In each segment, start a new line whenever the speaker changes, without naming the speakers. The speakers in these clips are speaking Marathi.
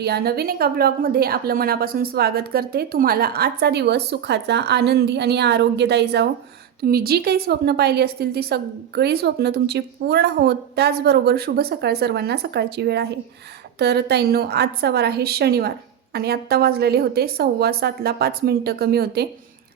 प्रिया नवीन एका ब्लॉगमध्ये आपलं मनापासून स्वागत करते. तुम्हाला आजचा दिवस सुखाचा आनंदी आणि आरोग्यदायी जावो. तुम्ही जी काही स्वप्न पाहिली असतील ती सगळी स्वप्न तुमची पूर्ण होत त्याचबरोबर शुभ सकाळ सर्वांना सकाळची वेळ आहे. तर ताईंनो आजचा वार आहे शनिवार आणि आत्ता वाजलेले होते सव्वा सातला पाच मिनटं कमी होते.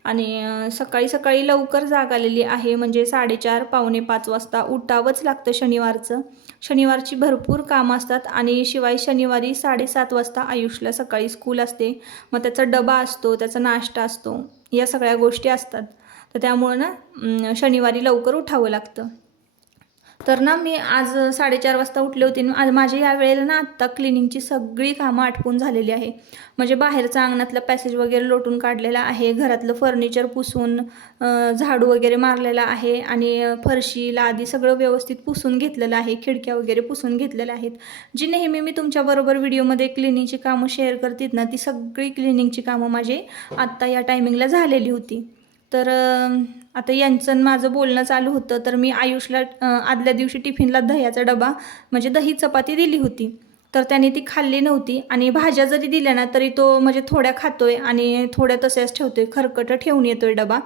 आणि सकाळी सकाळी लवकर जाग आलेली आहे. म्हणजे साडेचार पावणे पाच वाजता उठावंच लागतं शनिवारचं. शनिवारची भरपूर कामं असतात आणि शिवाय शनिवारी साडेसात वाजता आयुषला सकाळी स्कूल असते. मग त्याचा डबा असतो त्याचा नाश्ता असतो. या सगळ्या गोष्टी असतात. तर त्यामुळं ना शनिवारी लवकर उठावं लागतं. तर ना मी आज साडेचार वाजता उठले होते आणि आज माझ्या या वेळेला ना आत्ता क्लिनिंगची सगळी कामं आटपून झालेली आहे. म्हणजे बाहेरचा अंगणातला पॅसेज वगैरे लोटून काढलेला आहे घरातलं फर्निचर पुसून झाडू वगैरे मारलेला आहे आणि फरशी लादी सगळं व्यवस्थित पुसून घेतलेलं आहे खिडक्या वगैरे पुसून घेतलेल्या आहेत. जी नेहमी मी तुमच्याबरोबर व्हिडिओमध्ये क्लिनिंगची कामं शेअर करते ना ती सगळी क्लिनिंगची कामं माझी आत्ता या टायमिंगला झालेली होती. तर आता यांचं माझं बोलणं चालू होतं तर मी आयुषला आदल्या दिवशी टिफिनला दह्याचा डबा म्हणजे दही चपाती दिली होती. तर त्याने ती खाल्ली नव्हती आणि भाज्या जरी दिल्या ना तरी तो म्हणजे थोड्या खातोय आणि थोड्या तसेच ठेवतोय खरकटं ठेवून येतोय डबा.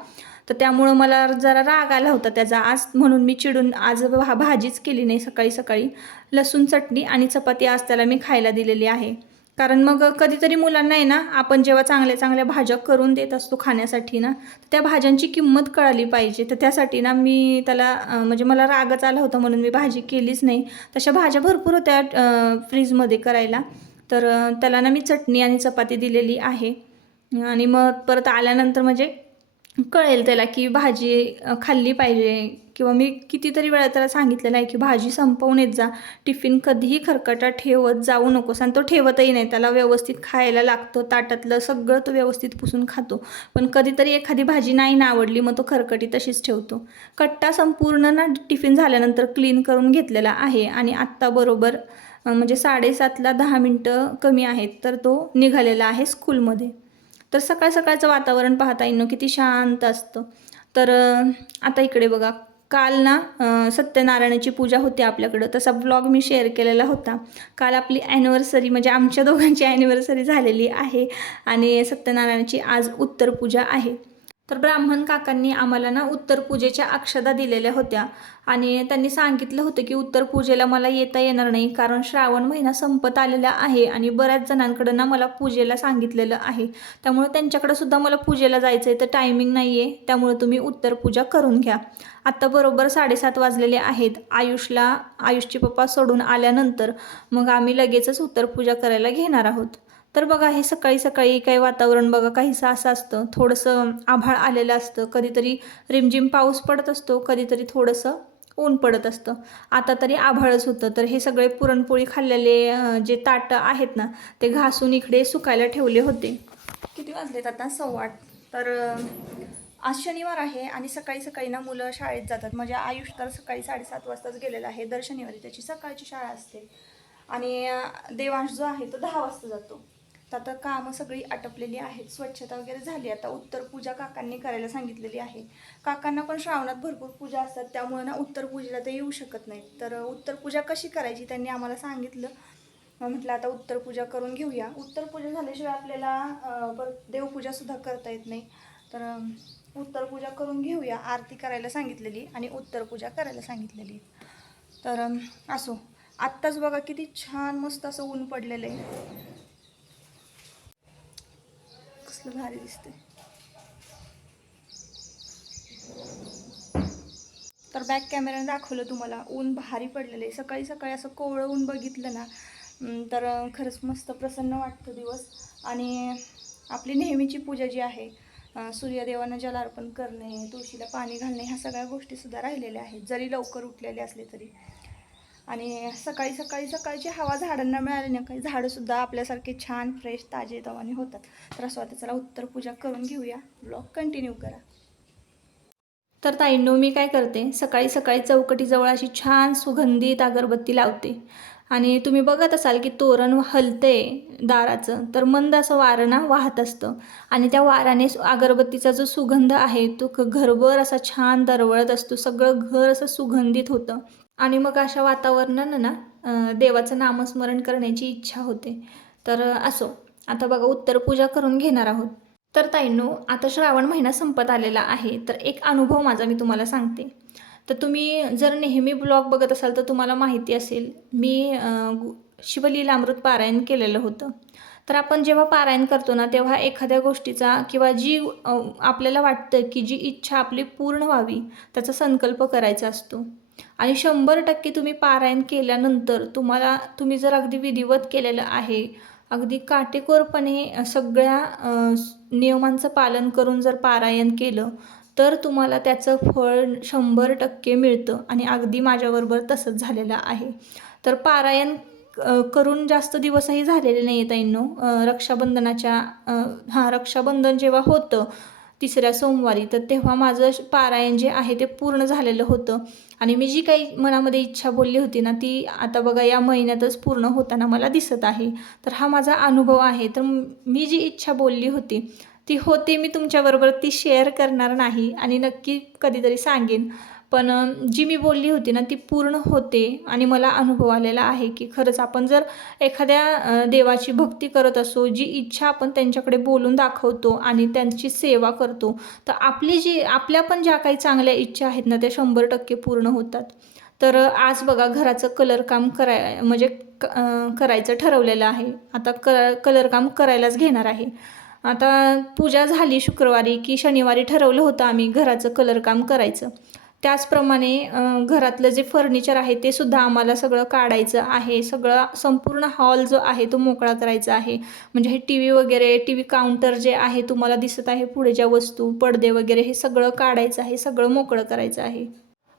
तर त्यामुळं मला जरा राग आला होता त्याचा. आज म्हणून मी चिडून आज भा भाजीच केली नाही सकाळी सकाळी. लसूण चटणी आणि चपाती आज त्याला मी खायला दिलेली आहे. कारण मग कधीतरी मुलांना आहे ना आपण जेव्हा चांगल्या चांगल्या भाज्या करून देत असतो खाण्यासाठी ना तर त्या भाज्यांची किंमत कळाली पाहिजे. तर त्यासाठी ना मी त्याला म्हणजे मला रागच आला होता म्हणून मी भाजी केलीच नाही. तशा भाज्या भरपूर होत्या फ्रीजमध्ये करायला. तर त्याला ना मी चटणी आणि चपाती दिलेली आहे. आणि मग परत आल्यानंतर म्हणजे कळेल त्याला की भाजी खाल्ली पाहिजे किंवा मी कितीतरी वेळा त्याला सांगितलेलं आहे की भाजी संपवून येत जा टिफिन कधीही खरकटा ठेवत जाऊ नकोस आणि तो ठेवतही नाही. त्याला व्यवस्थित खायला लागतं ताटातलं सगळं तो व्यवस्थित पुसून खातो. पण कधीतरी एखादी भाजी नाही ना आवडली मग तो खरकटी तशीच ठेवतो. कट्टा संपूर्ण ना टिफिन झाल्यानंतर क्लीन करून घेतलेला आहे आणि आत्ता बरोबर म्हणजे साडेसातला दहा मिनटं कमी आहेत तर तो निघालेला आहे स्कूलमध्ये. तर सकाळ सकाळचं वातावरण पाहता येईन किती शांत असतं. तर आता इकडे बघा. काल ना सत्यनारायणाची पूजा होती आपल्याकडं. तसा ब्लॉग मी शेअर केलेला होता. काल आपली ॲनिव्हर्सरी म्हणजे आमच्या दोघांची ॲनिव्हर्सरी झालेली आहे. आणि सत्यनारायणाची आज उत्तर पूजा आहे. तर ब्राह्मण काकांनी आम्हाला ना उत्तर पूजेच्या अक्षदा दिलेल्या होत्या. आणि त्यांनी सांगितलं होतं की उत्तर पूजेला मला येता येणार नाही कारण श्रावण महिना संपत आलेला आहे आणि बऱ्याच जणांकडं ना मला पूजेला सांगितलेलं आहे. त्यामुळे त्यांच्याकडं सुद्धा मला पूजेला जायचं आहे तर टायमिंग नाही आहे त्यामुळे तुम्ही उत्तर पूजा करून घ्या. आत्ता बरोबर साडेसात वाजलेले आहेत. आयुषला आयुषचे पप्पा सोडून आल्यानंतर मग आम्ही लगेचच उत्तर पूजा करायला घेणार आहोत. तर बघा हे सकाळी सकाळी काही वातावरण बघा काहीसं असं असतं. थोडंसं आभाळ आलेलं असतं. कधीतरी रिमझिम पाऊस पडत असतो कधीतरी थोडंसं ऊन पडत असतं. आता तरी आभाळच होतं. तर हे सगळे पुरणपोळी खाल्लेले जे ताटं आहेत ना ते घासून इकडे सुकायला ठेवले होते. किती वाजलेत आता? सव्वा तर आज शनिवार आहे आणि सकाळी सकाळी ना मुलं शाळेत जातात. म्हणजे आयुष तर सकाळी साडेसात वाजताच गेलेला आहे दर शनिवारी. त्याची सकाळची शाळा असते. आणि देवांश जो आहे तो दहा वाजता जातो. तर आता कामं सगळी आटपलेली आहेत. स्वच्छता वगैरे झाली. आता उत्तर पूजा काकांनी करायला सांगितलेली आहे. काकांना पण श्रावणात भरपूर पूजा असतात. त्यामुळे ना उत्तर पूजेला ते येऊ शकत नाहीत. तर उत्तर पूजा कशी करायची त्यांनी आम्हाला सांगितलं. मग म्हटलं आता उत्तर पूजा करून घेऊया. उत्तर पूजा झाल्याशिवाय आपल्याला अं, देवपूजासुद्धा करता येत नाही. तर उत्तर पूजा करून घेऊया. आरती करायला सांगितलेली आणि उत्तर पूजा करायला सांगितलेली. तर असो. आत्ताच बघा किती छान मस्त असं ऊन पडलेलं आहे. कसलं भारी दिसते तर बॅक कॅमेऱ्याने दाखवलं तुम्हाला ऊन भारी पडलेलं आहे. सकाळी सकाळी असं कोवळं ऊन बघितलं ना तर खरंच मस्त प्रसन्न वाटतं दिवस. आणि आपली नेहमीची पूजा जी आहे सूर्यदेवांना जल अर्पण करणे तुळशीला पाणी घालणे ह्या सगळ्या गोष्टीसुद्धा राहिलेल्या आहेत. जरी लवकर उठलेले असले तरी. आणि सकाळी सकाळी सकाळची हवा झाडांना मिळाली ना काही झाडंसुद्धा आपल्यासारखे छान फ्रेश ताजे दवाने होतात. तर असं वाटतं चला उत्तर पूजा करून घेऊया. ब्लॉग कंटिन्यू करा. तर ताईंनो मी काय करते सकाळी सकाळी चौकटीजवळ अशी छान सुगंधित अगरबत्ती लावते. आणि तुम्ही बघत असाल की तोरण हलते दाराचं तर मंद असं वारं ना वाहत असतं. आणि त्या वाराने अगरबत्तीचा जो सुगंध आहे तो क- घरभर असा छान दरवळत असतो. सगळं घर असं सुगंधित होतं. आणि मग अशा वातावरणानं ना देवाचं नामस्मरण करण्याची इच्छा होते. तर असो. आता बघा उत्तर पूजा करून घेणार आहोत. तर ताईंनो आता श्रावण महिना संपत आलेला आहे. तर एक अनुभव माझा मी तुम्हाला सांगते. तर तुम्ही जर नेहमी ब्लॉग बघत असाल तर तुम्हाला माहिती असेल मी शिवलीलामृत पारायण केलेलं होतं. तर आपण जेव्हा पारायण करतो ना तेव्हा एखाद्या गोष्टीचा किंवा जी आपल्याला वाटतं की जी इच्छा आपली पूर्ण व्हावी त्याचा संकल्प करायचा असतो. आणि शंभर टक्के तुम्ही पारायण केल्यानंतर तुम्हाला तुम्ही जर अगदी विधिवत केलेलं आहे अगदी काटेकोरपणे सगळ्या नियमांचं पालन करून जर पारायण केलं तर तुम्हाला त्याचं फळ शंभर टक्के मिळतं आणि अगदी माझ्याबरोबर तसंच झालेलं आहे. तर पारायण करून जास्त दिवसही झालेले नाही आहेत रक्षाबंधनाच्या हां रक्षाबंधन जेव्हा होतं तिसऱ्या सोमवारी. तर तेव्हा माझं पारायण जे आहे ते पूर्ण झालेलं होतं. आणि मी जी काही मनामध्ये इच्छा बोलली होती ना ती आता बघा या महिन्यातच पूर्ण होताना मला दिसत आहे. तर हा माझा अनुभव आहे. तर मी जी इच्छा बोलली होती ती होते मी तुमच्याबरोबर ती शेअर करणार नाही आणि नक्की कधीतरी सांगेन. पण जी मी बोलली होती ना ती पूर्ण होते आणि मला अनुभव आलेला आहे की खरंच आपण जर एखाद्या देवाची भक्ती करत असो जी इच्छा आपण त्यांच्याकडे बोलून दाखवतो आणि त्यांची सेवा करतो तर आपली जी आपल्या पण ज्या काही चांगल्या इच्छा आहेत ना त्या शंभर टक्के पूर्ण होतात. तर आज बघा घराचं कलर काम कराय म्हणजे क- करायचं ठरवलेलं आहे. आता क कलर काम करायलाच घेणार आहे. आता पूजा झाली शुक्रवारी की शनिवारी ठरवलं होतं आम्ही घराचं कलर काम करायचं. त्याचप्रमाणे घरातलं जे फर्निचर आहे ते सुद्धा आम्हाला सगळं काढायचं आहे. सगळं संपूर्ण हॉल जो आहे तो मोकळा करायचा आहे. म्हणजे हे टी व्ही वगैरे टी व्ही काउंटर जे आहे तुम्हाला दिसत आहे पुढे ज्या वस्तू पडदे वगैरे हे सगळं काढायचं आहे सगळं मोकळं करायचं आहे.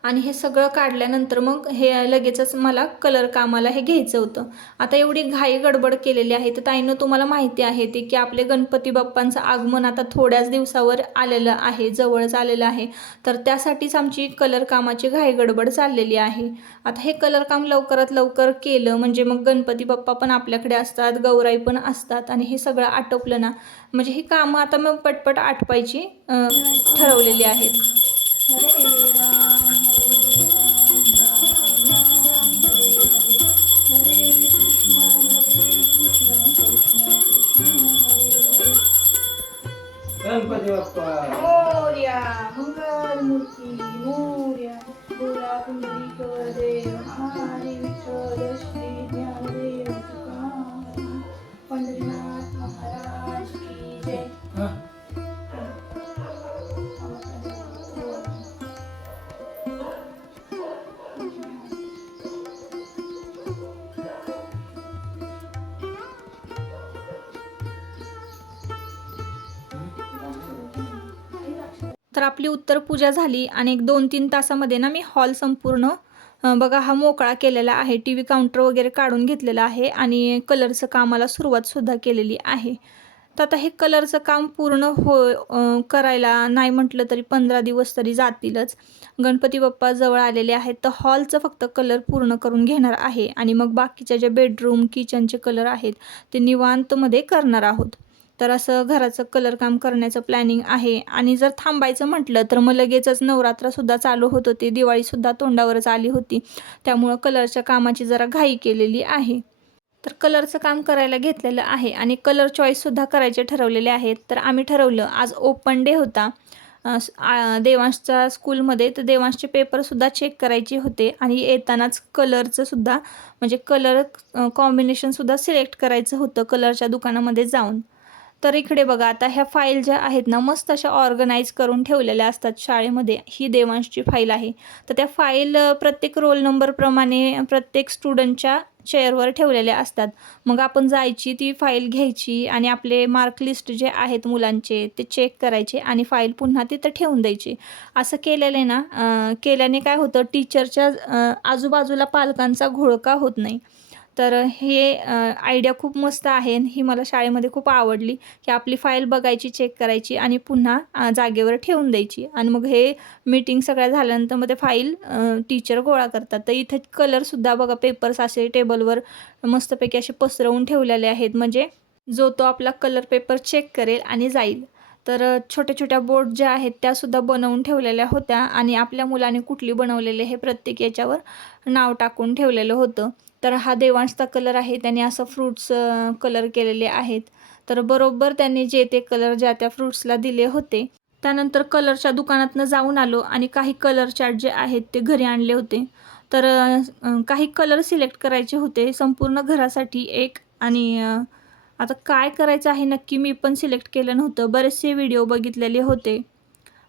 आणि हे सगळं काढल्यानंतर मग हे लगेचच मला कलर कामाला हे घ्यायचं होतं. आता एवढी घाई गडबड केलेली आहे तर ताईनं तुम्हाला माहिती आहे ते की आपले गणपती बाप्पांचं आगमन आता थोड्याच दिवसावर आलेलं आहे जवळच आलेलं आहे. तर त्यासाठीच आमची कलर कामाची घाई गडबड चाललेली आहे. आता हे कलर काम लवकरात लवकर केलं म्हणजे मग गणपती बाप्पा पण आपल्याकडे असतात गौराई पण असतात आणि हे सगळं आटोपलं ना म्हणजे ही कामं आता मग पटपट आटपायची ठरवलेली आहेत.
गणपती बाप्पा
मोर्या मंगल मूर्ती मोर्या गोरा पुंडलिक देव हरी विठ्ठल श्री ज्ञानदेव तुकाराम पंढरीनाथ महाराज की जय
हा?
तर आपली उत्तर पूजा झाली आणि एक दोन तीन तासामध्ये ना मी हॉल संपूर्ण बघा हा मोकळा केलेला आहे. टी व्ही काउंटर वगैरे काढून घेतलेला आहे आणि कलरचं कामाला सुरुवातसुद्धा केलेली आहे. तर आता हे कलरचं काम पूर्ण हो करायला नाही म्हटलं तरी पंधरा दिवस तरी जातीलच. गणपती बाप्पा जवळ आलेले आहेत तर हॉलचं फक्त कलर पूर्ण करून घेणार आहे आणि मग बाकीच्या जे बेडरूम किचनचे कलर आहेत ते निवांतमध्ये करणार आहोत. तर असं घराचं कलर काम करण्याचं प्लॅनिंग आहे. आणि जर थांबायचं म्हटलं तर मग लगेचच नवरात्रसुद्धा चालू होत होती. दिवाळीसुद्धा तोंडावरच आली होती. त्यामुळं कलरच्या कामाची जरा घाई केलेली आहे. तर कलरचं काम करायला घेतलेलं आहे आणि कलर चॉईससुद्धा करायचे ठरवलेले आहेत. तर आम्ही ठरवलं आज ओपन डे होता. देवांशच्या स्कूलमध्ये तर देवांशचे पेपरसुद्धा चेक करायचे होते. आणि येतानाच कलरचंसुद्धा म्हणजे कलर कॉम्बिनेशनसुद्धा सिलेक्ट करायचं होतं कलरच्या दुकानामध्ये जाऊन. तर इकडे बघा आता ह्या फाईल ज्या आहेत ना मस्त अशा ऑर्गनाईज करून ठेवलेल्या असतात शाळेमध्ये. ही देवांशची फाईल आहे. तर त्या फाईल प्रत्येक रोल नंबरप्रमाणे प्रत्येक स्टुडंटच्या चेअरवर ठेवलेल्या असतात. मग आपण जायची ती फाईल घ्यायची आणि आपले मार्क लिस्ट जे आहेत मुलांचे ते चेक करायचे आणि फाईल पुन्हा तिथं ठेवून द्यायची. असं केलेलं ना केल्याने काय होतं टीचरच्या आजूबाजूला पालकांचा घोळका होत नाही. तर हे आयडिया खूप मस्त आहे आणि ही मला शाळेमध्ये खूप आवडली की आपली फाईल बघायची चेक करायची आणि पुन्हा जागेवर ठेवून द्यायची. आणि मग हे मीटिंग सगळ्या झाल्यानंतर मग ते फाईल टीचर गोळा करतात. तर इथे कलरसुद्धा बघा पेपर्स असे टेबलवर मस्तपैकी असे पसरवून ठेवलेले आहेत. म्हणजे जो तो आपला कलर पेपर चेक करेल आणि जाईल. तर छोट्या छोट्या बोर्ड ज्या आहेत त्यासुद्धा बनवून ठेवलेल्या होत्या आणि आपल्या मुलाने कुठली बनवलेले हे प्रत्येक याच्यावर नाव टाकून ठेवलेलं होतं. तर हा देवांशचा कलर आहे. त्याने असं फ्रूट्स कलर केलेले आहेत. तर बरोबर त्यांनी जे ते कलर ज्या त्या फ्रूट्सला दिले होते त्यानंतर कलरच्या दुकानातनं जाऊन आलो आणि काही कलर चार्ट जे आहेत ते घरी आणले होते. तर काही कलर सिलेक्ट करायचे होते संपूर्ण घरासाठी एक आणि आता काय करायचं आहे नक्की मी पण सिलेक्ट केलं नव्हतं. बरेचसे व्हिडिओ बघितलेले होते.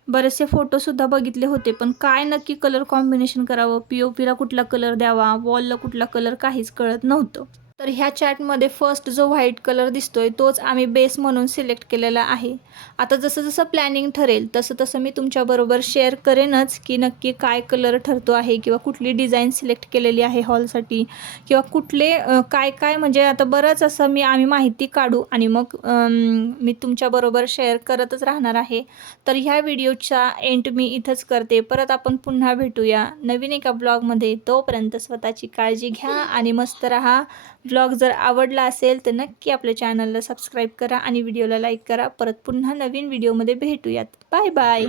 बरेचसे फोटोसुद्धा बघितले होते पण काय नक्की कलर कॉम्बिनेशन करावं? पी ओ पीला कुठला कलर द्यावा? वॉलला कुठला कलर काहीच कळत नव्हतं. तर ह्या चॅटमध्ये फर्स्ट जो व्हाईट कलर दिसतोय तोच आम्ही बेस म्हणून सिलेक्ट केलेला आहे. आता जसं जसं प्लॅनिंग ठरेल तसं तसं मी तुमच्याबरोबर शेअर करेनच की नक्की काय कलर ठरतो आहे किंवा कुठली डिझाईन सिलेक्ट केलेली आहे हॉलसाठी किंवा कुठले काय काय म्हणजे आता बरंच असं मी आम्ही माहिती काढू आणि मग मी तुमच्याबरोबर शेअर करतच राहणार आहे. तर ह्या व्हिडिओचा एंड मी इथंच करते. परत आपण पुन्हा भेटूया नवीन एका ब्लॉगमध्ये तोपर्यंत स्वतःची काळजी घ्या आणि मस्त राहा. ब्लॉग जर आवडला असेल तर नक्की आपल्या चॅनलला सबस्क्राईब करा आणि व्हिडिओला लाईक करा. परत पुन्हा नवीन व्हिडिओमध्ये भेटूयात. Bye bye.